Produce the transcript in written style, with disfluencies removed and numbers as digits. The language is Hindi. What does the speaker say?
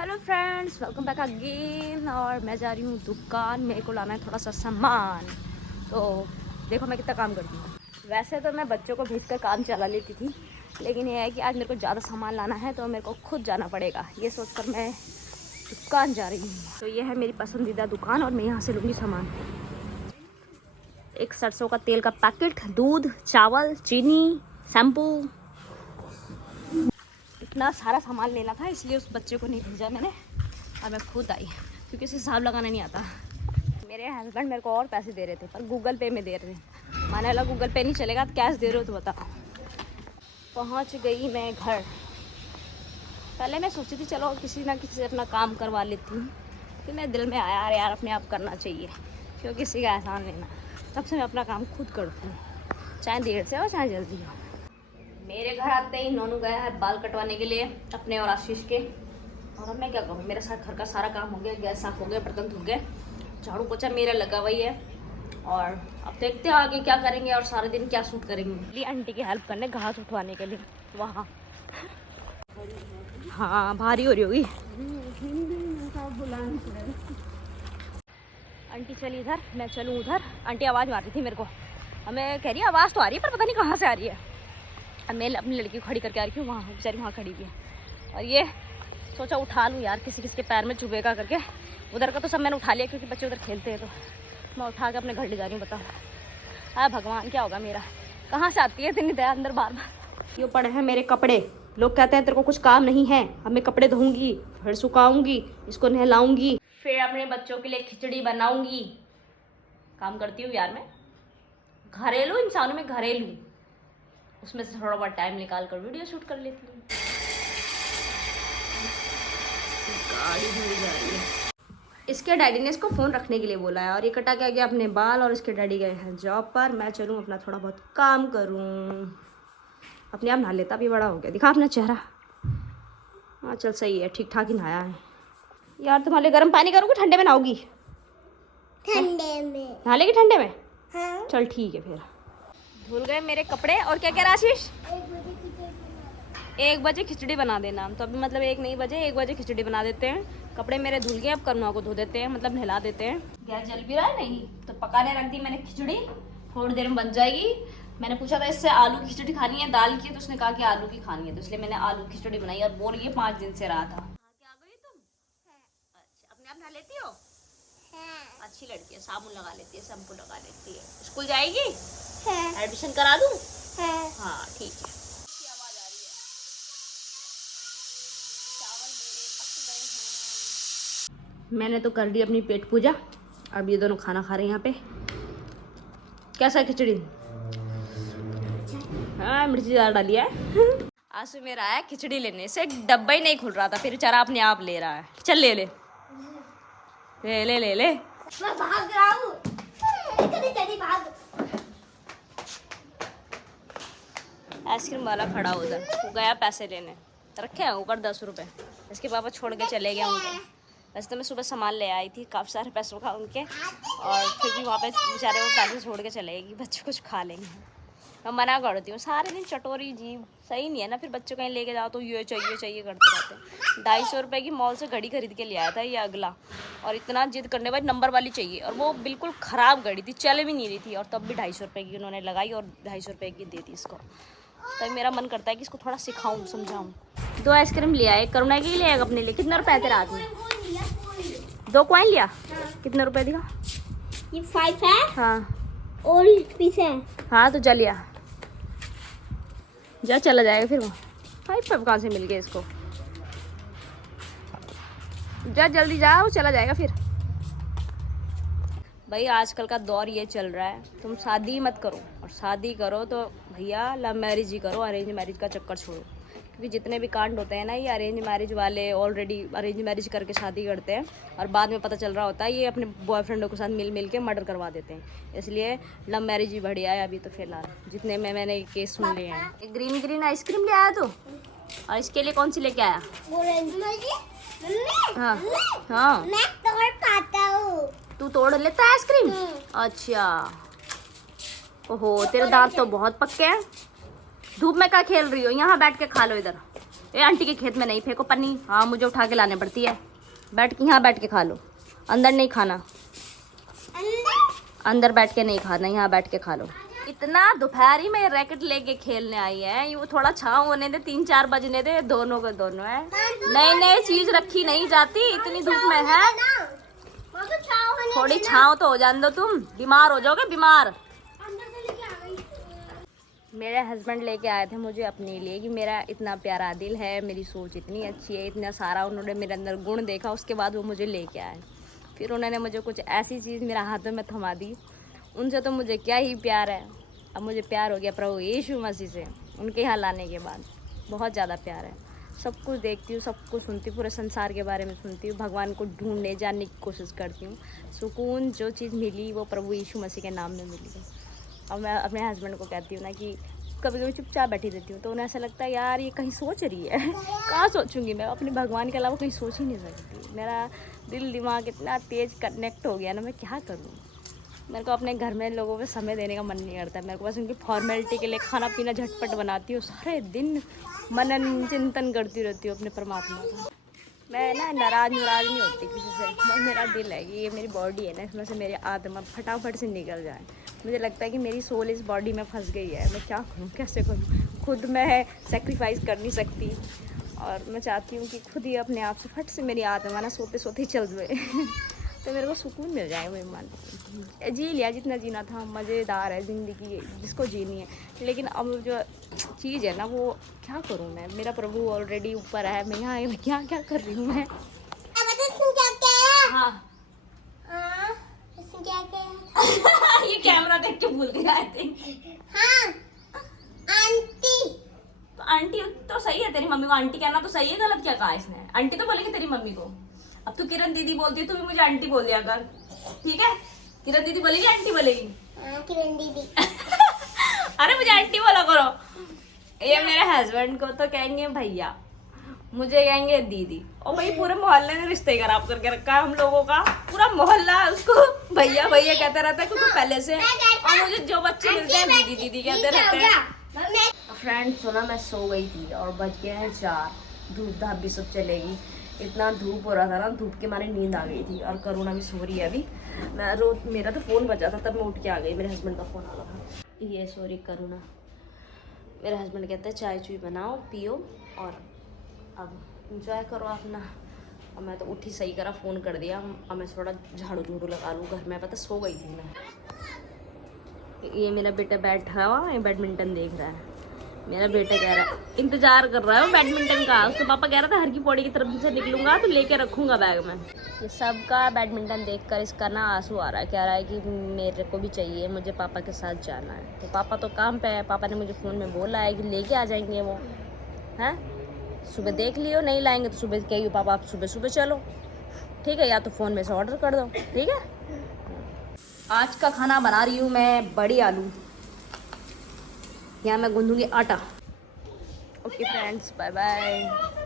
Hello friends, welcome back again. और मैं जा रही हूँ दुकान, मेरे को लाना है थोड़ा सा सामान। तो देखो मैं कितना काम करती हूँ। वैसे तो मैं बच्चों को भेजकर काम चला लेती थी, लेकिन ये है कि आज मेरे को ज़्यादा सामान लाना है तो मेरे को खुद जाना पड़ेगा। ये सोचकर मैं दुकान जा रही हूँ। तो ये है मेरी पसंदीदा दुकान और मैं यहाँ से लूँगी सामान। एक सरसों का तेल का पैकेट, दूध, चावल, चीनी, शैम्पू, इतना सारा सामान लेना था, इसलिए उस बच्चे को नहीं भेजा मैंने और मैं खुद आई क्योंकि उसे हिसाब लगाना नहीं आता। मेरे हस्बैंड मेरे को और पैसे दे रहे थे पर गूगल पे में दे रहे थे। मैंने बोला गूगल पे नहीं चलेगा तो कैश दे रहे हो तो बताओ। पहुंच गई मैं घर। पहले मैं सोची थी चलो किसी ना किसी से अपना काम करवा लेती हूँ, फिर मेरे दिल में आया यार अपने आप करना चाहिए, क्यों किसी का एहसान लेना। तब से मैं अपना काम खुद करती हूँ, चाहे देर से हो चाहे जल्दी हो। मेरे घर आते ही नोनू गया है बाल कटवाने के लिए अपने और आशीष के। और अब मैं क्या कहूँ, मेरे साथ घर का सारा काम हो गया, गैस साफ हो गया, बर्तन धुल गए, झाड़ू पोछा मेरा लगा हुई है। और अब देखते हैं आगे क्या करेंगे और सारे दिन क्या शूट करेंगे। आंटी की हेल्प करने घास उठवाने के लिए वहाँ। हाँ भारी हो रही होगी। आंटी चली इधर, मैं चलूँ उधर। आंटी आवाज़ मार रही थी मेरे को, हमें कह रही है आवाज़ तो आ रही है पर पता नहीं कहाँ से आ रही है। अब मैं अपनी लड़की को खड़ी करके आ रही हूँ, वहाँ बेचारी वहाँ खड़ी हुई है। और ये सोचा उठा लूँ यार, किसी किसी के पैर में चुभेगा करके। उधर का तो सब मैंने उठा लिया क्योंकि बच्चे उधर खेलते हैं, तो मैं उठा के अपने घर ले जा रही हूँ। बताओ भगवान क्या होगा मेरा, कहाँ से आती है इतनी दया अंदर बार बार। ये पड़े हैं मेरे कपड़े, लोग कहते हैं तेरे को कुछ काम नहीं है। अब मैं कपड़े धोऊंगी, फिर सुखाऊंगी, इसको नहलाऊंगी, फिर अपने बच्चों के लिए खिचड़ी बनाऊंगी। काम करती हूँ यार मैं, घरेलू इंसान में घरेलू, उसमें से थोड़ा बहुत टाइम निकाल कर वीडियो शूट कर लेती हूँ। गाड़ी धुली जा रही है। इसके डैडी ने इसको फ़ोन रखने के लिए बोला है और ये कटा के गया अपने बाल। और इसके डैडी गए हैं जॉब पर, मैं चलूँ अपना थोड़ा बहुत काम करूँ। अपने आप नहा लेता, भी बड़ा हो गया। दिखा अपना चेहरा। हाँ चल सही है, ठीक ठाक ही नहाया है यार। तुम्हारे लिए गर्म पानी करूँगी, ठंडे में नहाओगी? ठंडे में नहा लेगी ठंडे में? हाँ। चल ठीक है फिर। धुल गए मेरे कपड़े। और क्या कह रहा आशीष? 1 बजे खिचड़ी बना देना। तो अभी मतलब 1 नहीं बजे, 1 बजे खिचड़ी बना देते हैं। कपड़े मेरे धुल गए, अब करुणा को धो देते हैं, मतलब नहला देते हैं। गैस जल भी रहा है नहीं तो पकाने रख दी मैंने खिचड़ी, थोड़ी देर में बन जाएगी। मैंने पूछा था इससे आलू की खिचड़ी खानी है दाल की, तो उसने कहा कि आलू की खानी है, तो इसलिए मैंने आलू की खिचड़ी बनाई। और बोल ये 5 दिन से रहा था। क्या गई तुम? अच्छा, अपने आप नहा लेती हो? हाँ। अच्छी लड़की है, साबुन लगा लेती है, शैम्पू लगा लेती है। स्कूल जाएगी? हाँ। एडमिशन करा दूं? हाँ ठीक है। आवाज आ रही है। चावल मेरे पक गए हैं। मैंने तो कर दी अपनी पेट पूजा। अब ये दोनों खाना खा रहे हैं यहाँ पे। कैसा है खिचड़ी? हाँ मिर्ची ज़्यादा डाली है। आंसू मेरा आया खिचड़ी लेने से, डब्बा ही नहीं खुल रहा था, फिर बेचारा अपने आप ले रहा है। चल ले ले ले ले ले ले। मैं भाग रहा हूँ। भाग। आइसक्रीम वाला खड़ा उधर, वो गया पैसे लेने, रखे हैं ऊपर 10 रुपए। इसके पापा छोड़ के चले गए उनको। वैसे तो मैं सुबह सामान ले आई थी काफ़ी सारे पैसों का उनके, और फिर भी वहाँ पे बेचारे वो पैसे छोड़ के चले गए, बच्चे कुछ खा लेंगे। मैं मना करती हूँ, सारे दिन चटोरी जीव सही नहीं है ना। फिर बच्चों कहीं लेके जाओ तो ये चाहिए करते रहते हैं। 250 रुपये की मॉल से घड़ी खरीद के ले आया था ये अगला, और इतना जिद करने बाद नंबर वाली चाहिए, और वो बिल्कुल ख़राब घड़ी थी, चल भी नहीं रही थी। और तब भी 250 रुपये की उन्होंने लगाई और 250 रुपये की दी थी इसको। तो मेरा मन करता है कि इसको थोड़ा सिखाऊं, समझाऊं। 2 आइसक्रीम लिया, एक करुणा के लिए, एक अपने लिए। कितना रुपया तेरा हाथ में? 2 कॉइन लिया। कितने रुपए दिखा? ये 5 है। हाँ और पीछे है। हाँ तो जा लिया, जा चला जाएगा फिर। वो 5 कहाँ से मिल गए इसको? जा जल्दी जा, वो चला जाएगा फिर। भाई आजकल का दौर ये चल रहा है, तुम शादी मत करो, और शादी करो तो भैया लव मैरिज ही करो, अरेंज मैरिज का चक्कर छोड़ो। क्योंकि जितने भी कांड होते हैं ना, ये अरेंज मैरिज वाले ऑलरेडी अरेंज मैरिज करके शादी करते हैं, और बाद में पता चल रहा होता है ये अपने बॉयफ्रेंडों के साथ मिल के मर्डर करवा देते हैं। इसलिए लव मैरिज ही बढ़िया है अभी तो फिलहाल, जितने में मैंने केस सुन लिए हैं। ग्रीन आइसक्रीम ले आया तो, और इसके लिए कौन सी लेके आया? हाँ हाँ, मैं तोड़ पाता हूँ। तू तोड़ लेता है आइसक्रीम? अच्छा, ओहो तेरे दांत तो बहुत पक्के हैं। धूप में क्या खेल रही हो? यहाँ बैठ के खा लो इधर। ये आंटी के खेत में नहीं फेंको पन्नी, हाँ मुझे उठा के लाने पड़ती है। बैठ के यहाँ बैठ के खा लो, अंदर नहीं खाना, अंदर बैठ के नहीं खाना, यहाँ बैठ के खा लो। इतना दोपहरी में रैकेट लेके खेलने आई है, ये थोड़ा छाँव होने दे, 3-4 बजने दे, दोनों को दोनों है। नई नई चीज रखी नहीं जाती इतनी धूप में है। थोड़ी छाँव तो हो जाने दो, तुम बीमार हो जाओगे बीमार। मेरे हस्बैंड लेके आए थे मुझे अपने लिए कि मेरा इतना प्यारा दिल है, मेरी सोच इतनी अच्छी है, इतना सारा उन्होंने मेरे अंदर गुण देखा, उसके बाद वो मुझे लेके आए। फिर उन्होंने मुझे कुछ ऐसी चीज़ मेरा हाथों में थमा दी, उनसे तो मुझे क्या ही प्यार है। अब मुझे प्यार हो गया प्रभु यीशु मसीह से, उनके यहाँ लाने के बाद बहुत ज़्यादा प्यार है। सब कुछ देखती हूँ, सब कुछ सुनती हूँ, पूरे संसार के बारे में सुनती हूँ, भगवान को ढूंढने जानने की कोशिश करती हूँ। सुकून जो चीज़ मिली वो प्रभु यीशु मसीह के नाम में मिली है। और मैं अपने हस्बैंड को कहती हूँ ना कि कभी कभी चुपचाप बैठी रहती हूँ तो उन्हें ऐसा लगता है यार ये कहीं सोच रही है। कहाँ सोचूंगी मैं, अपने भगवान के अलावा कहीं सोच ही नहीं सकती। मेरा दिल दिमाग इतना तेज़ कनेक्ट हो गया ना, मैं क्या करूँ। मेरे को अपने घर में लोगों को समय देने का मन नहीं करता। मेरे को बस उनकी फॉर्मेलिटी के लिए खाना पीना झटपट बनाती हूँ, सारे दिन मनन चिंतन करती रहती हूँ अपने परमात्मा का। मैं ना नाराज़ नहीं होती किसी से, बस मेरा दिल है कि ये मेरी बॉडी है ना, इसमें से मेरी आत्मा फटाफट से निकल जाए। मुझे लगता है कि मेरी सोल इस बॉडी में फंस गई है, मैं क्या करूँ, कैसे करूँ। खुद मैं सेक्रीफाइस कर नहीं सकती और मैं चाहती हूँ कि खुद ही अपने आप से फट से मेरी आत्मा ना सोते सोते ही चल जाए। तो मेरे को सुकून मिल जाएगा। मैं मान जी लिया जितना जीना था, मज़ेदार है ज़िंदगी जिसको जीनी है, लेकिन अब जो चीज़ है ना वो क्या करूँ मैं। मेरा प्रभु ऑलरेडी ऊपर है, मैं यहाँ क्या क्या कर रही हूँ मैं। हाँ ये कैमरा देख के भूल गया आई थिंक। हाँ आंटी, तो आंटी तो सही है, तेरी मम्मी को आंटी कहना तो सही है, गलत क्या कहा इसने। आंटी तो बोलेगी तेरी मम्मी को। अब तू किरण दीदी बोलती है, तू भी मुझे आंटी बोल दिया कर, ठीक है। किरण दीदी बोलेगी आंटी बोलेगी। किरण दीदी। अरे मुझे आंटी बोला करो। ये मेरे हस्बैंड को तो कहेंगे भैया, मुझे कहेंगे दीदी, और भाई पूरे मोहल्ले ने रिश्ते खराब करके रखा है हम लोगों का। पूरा मोहल्ला उसको भैया भैया कहता रहता है क्योंकि पहले से, और मुझे जो बच्चे मिलते हैं दीदी दीदी कहते रहते हैं। फ्रेंड्स सुना मैं सो गई थी और बज गए हैं 4, धूप धाप भी सब चलेगी। इतना धूप हो रहा था ना, धूप के मारे नींद आ गई थी। और करुणा भी सो रही है अभी। मैं मेरा तो फ़ोन बजा था तब मैं उठ के आ गई, मेरे हस्बैंड का फ़ोन आ रहा था। ये सॉरी करुणा, मेरे हस्बैंड कहते हैं चाय चुई बनाओ पियो और अब इंजॉय करो अपना। अब मैं तो उठी सही करा, फ़ोन कर दिया। अब मैं थोड़ा झाड़ू झूड़ू लगा लूँ घर में, पता सो गई थी मैं। ये मेरा बेटा बैठा हुआ बैडमिंटन देख रहा है। मेरा बेटा कह रहा है, इंतजार कर रहा है वो बैडमिंटन का। उसके पापा कह रहा था हर की पौड़ी की तरफ से निकलूंगा तो लेके रखूंगा बैग में। ये सबका बैडमिंटन देखकर इसका ना आंसू आ रहा है, कह रहा है कि मेरे को भी चाहिए, मुझे पापा के साथ जाना है। तो पापा तो काम पे है, पापा ने मुझे फ़ोन में बोला है कि लेके आ जाएंगे वो, हैं। सुबह देख लियो, नहीं लाएंगे तो सुबह कहियो पापा आप सुबह सुबह चलो, ठीक है, या तो फ़ोन में से ऑर्डर कर दो, ठीक है। आज का खाना बना रही हूँ मैं बड़ी आलू, यहाँ मैं गूंदूंगी आटा। Okay friends, bye bye.